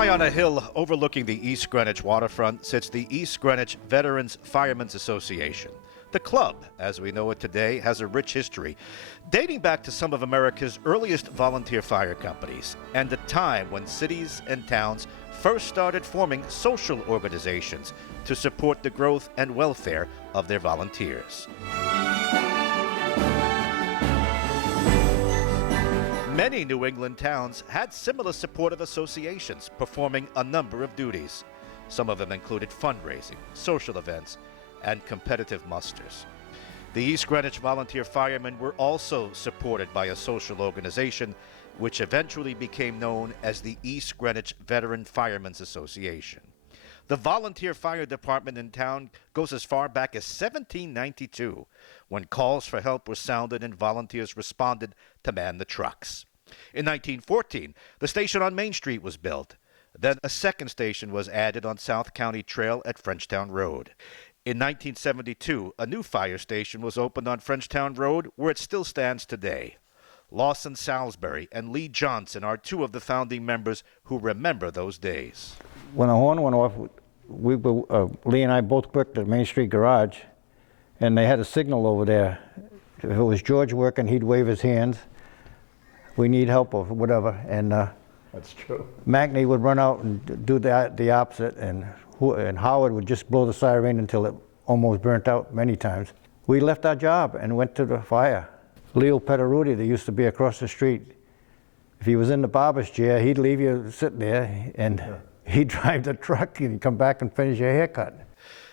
High on a hill overlooking the East Greenwich waterfront sits the East Greenwich Veterans Firemen's Association. The club, as we know it today, has a rich history, dating back to some of America's earliest volunteer fire companies, and a time when cities and towns first started forming social organizations to support the growth and welfare of their volunteers. Many New England towns had similar supportive associations performing a number of duties. Some of them included fundraising, social events, and competitive musters. The East Greenwich Volunteer Firemen were also supported by a social organization which eventually became known as the East Greenwich Veteran Firemen's Association. The volunteer fire department in town goes as far back as 1792, when calls for help were sounded and volunteers responded to man the trucks. In 1914, the station on Main Street was built. Then a second station was added on South County Trail at Frenchtown Road. In 1972, a new fire station was opened on Frenchtown Road, where it still stands today. Lawson Salisbury and Lee Johnson are two of the founding members who remember those days. When the horn went off, Lee and I both worked at Main Street Garage, and they had a signal over there. If it was George working, he'd wave his hands. We need help or whatever, and that's true. Mackney would run out and do the opposite, and Howard would just blow the siren until it almost burnt out many times. We left our job and went to the fire. Leo Petaruti, that used to be across the street, if he was in the barber's chair, he'd leave you sitting there, and he'd drive the truck and come back and finish your haircut.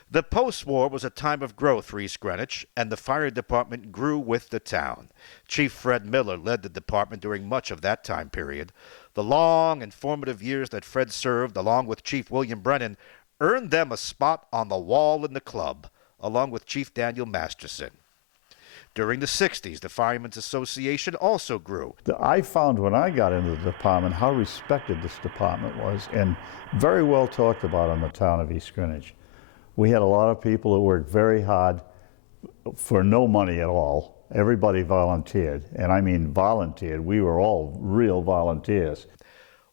The post-war was a time of growth for East Greenwich, and the fire department grew with the town. Chief Fred Miller led the department during much of that time period. The long and formative years that Fred served, along with Chief William Brennan, earned them a spot on the wall in the club, along with Chief Daniel Masterson. During the 60s, the Firemen's Association also grew. I found when I got into the department how respected this department was, and very well talked about in the town of East Greenwich. We had a lot of people who worked very hard for no money at all. Everybody volunteered, and I mean volunteered. We were all real volunteers.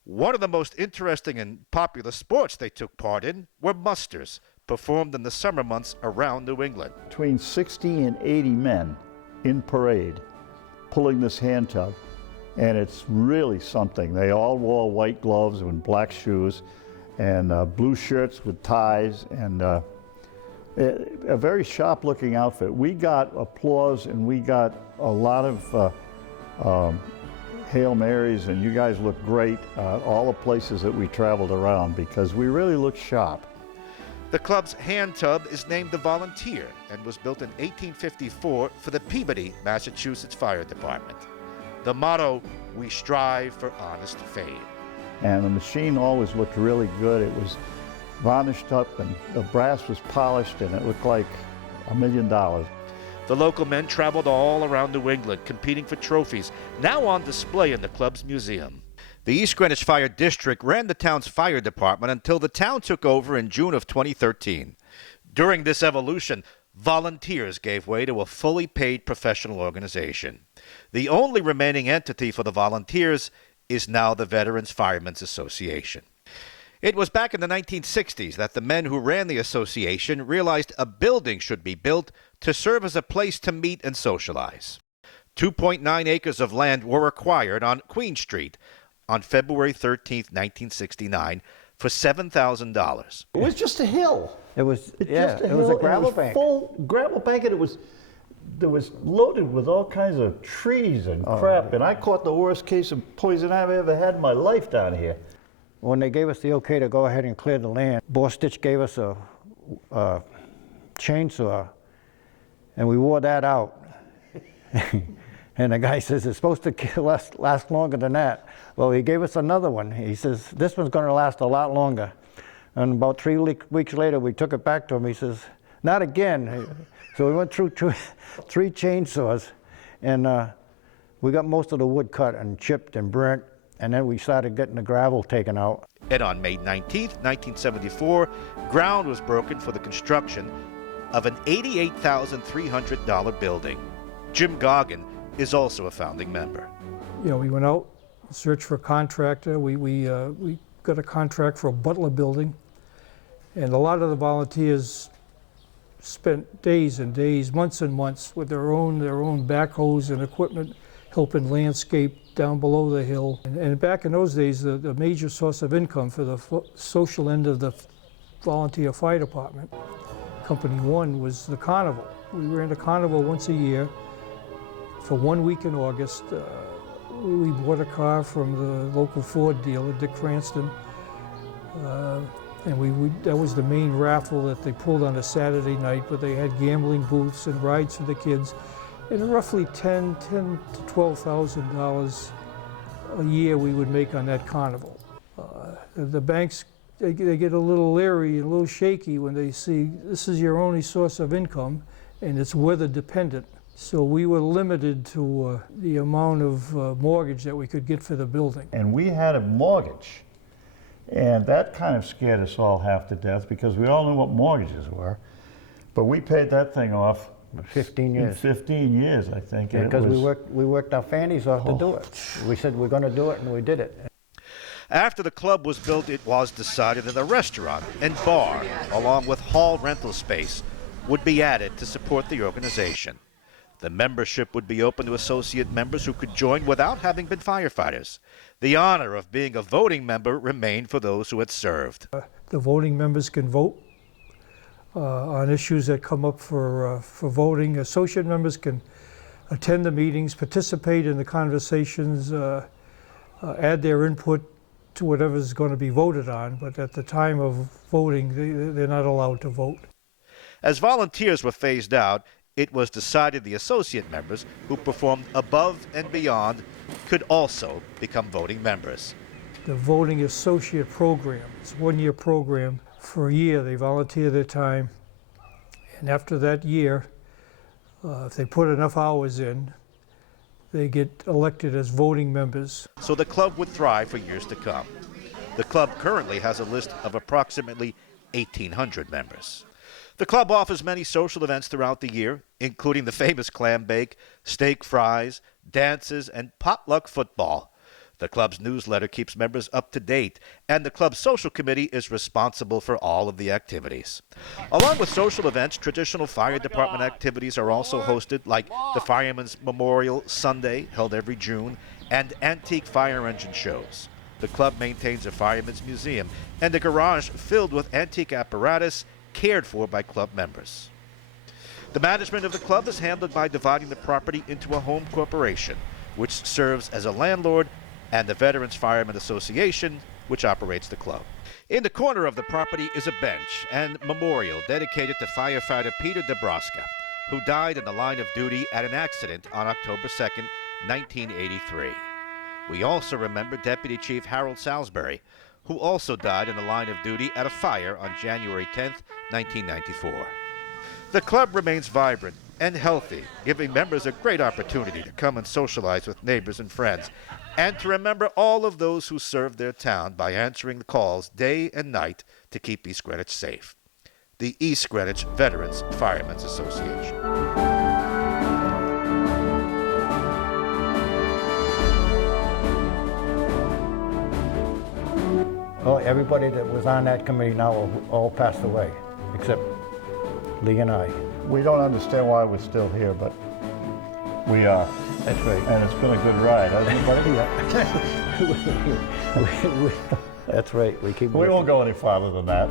One of the most interesting and popular sports they took part in were musters, performed in the summer months around New England. Between 60 and 80 men in parade pulling this hand tug, and it's really something. They all wore white gloves and black shoes and blue shirts with ties, and a very sharp-looking outfit. We got applause, and we got a lot of Hail Marys, and you guys look great, all the places that we traveled around, because we really looked sharp. The club's hand tub is named the Volunteer and was built in 1854 for the Peabody, Massachusetts Fire Department. The motto, "We strive for honest fame." And the machine always looked really good. It was varnished up, and the brass was polished, and it looked like $1 million. The local men traveled all around New England, competing for trophies, now on display in the club's museum. The East Greenwich Fire District ran the town's fire department until the town took over in June of 2013. During this evolution, volunteers gave way to a fully paid professional organization. The only remaining entity for the volunteers is now the Veterans Firemen's Association. It was back in the 1960s that the men who ran the association realized a building should be built to serve as a place to meet and socialize. 2.9 acres of land were acquired on Queen Street on February 13, 1969, for $7,000. It was just a hill. It was a gravel bank. Full gravel bank, and it was loaded with all kinds of trees and crap, and I caught the worst case of poison I've ever had in my life down here. When they gave us the okay to go ahead and clear the land, Stitch gave us a chainsaw, and we wore that out. And the guy says, it's supposed to last longer than that. Well, he gave us another one. He says, this one's going to last a lot longer. And about 3 weeks later, we took it back to him. He says, not again. So we went through 3 chainsaws, and we got most of the wood cut and chipped and burnt, and then we started getting the gravel taken out. And on May 19, 1974, ground was broken for the construction of an $88,300 building. Jim Goggin is also a founding member. You know, we went out, searched for a contractor. We got a contract for a Butler building, and a lot of the volunteers spent days and days, months and months with their own backhoes and equipment helping landscape down below the hill. And back in those days, the major source of income for the social end of the volunteer fire department, Company 1, was the carnival. We ran a carnival once a year for 1 week in August. We bought a car from the local Ford dealer, Dick Cranston, and that was the main raffle that they pulled on a Saturday night, but they had gambling booths and rides for the kids, and roughly $10,000 to $12,000 a year we would make on that carnival. The banks, they get a little leery and a little shaky when they see this is your only source of income and it's weather dependent. So we were limited to the amount of mortgage that we could get for the building. And we had a mortgage, and that kind of scared us all half to death because we all knew what mortgages were. But we paid that thing off 15 years. 15 years, I think. Because we worked our fannies off to do it. We said we're going to do it, and we did it. After the club was built, it was decided that a restaurant and bar, along with hall rental space, would be added to support the organization. The membership would be open to associate members who could join without having been firefighters. The honor of being a voting member remained for those who had served. The voting members can vote on issues that come up for voting. Associate members can attend the meetings, participate in the conversations, add their input to whatever is going to be voted on, but at the time of voting, they're not allowed to vote. As volunteers were phased out, it was decided the associate members who performed above and beyond could also become voting members. The voting associate program, it's a one-year program. For a year, they volunteer their time, and after that year, if they put enough hours in, they get elected as voting members. So the club would thrive for years to come. The club currently has a list of approximately 1,800 members. The club offers many social events throughout the year, including the famous clam bake, steak fries, dances, and potluck football. The club's newsletter keeps members up to date, and the club's social committee is responsible for all of the activities. Along with social events, traditional fire department activities are also hosted, like the Fireman's Memorial Sunday, held every June, and antique fire engine shows. The club maintains a fireman's museum and a garage filled with antique apparatus cared for by club members. The management of the club is handled by dividing the property into a home corporation, which serves as a landlord, and the Veterans Firemen Association, which operates the club. In the corner of the property is a bench and memorial dedicated to firefighter Peter Dabrowska, who died in the line of duty at an accident on October 2nd, 1983. We also remember Deputy Chief Harold Salisbury, who also died in the line of duty at a fire on January 10th, 1994. The club remains vibrant and healthy, giving members a great opportunity to come and socialize with neighbors and friends, and to remember all of those who served their town by answering the calls day and night to keep East Greenwich safe. The East Greenwich Veterans Firemen's Association. Well, everybody that was on that committee now all passed away, except Lee and I. We don't understand why we're still here, but we are. That's right. And it's been a good ride, hasn't it, buddy? That's right. We keep. We won't go any farther than that.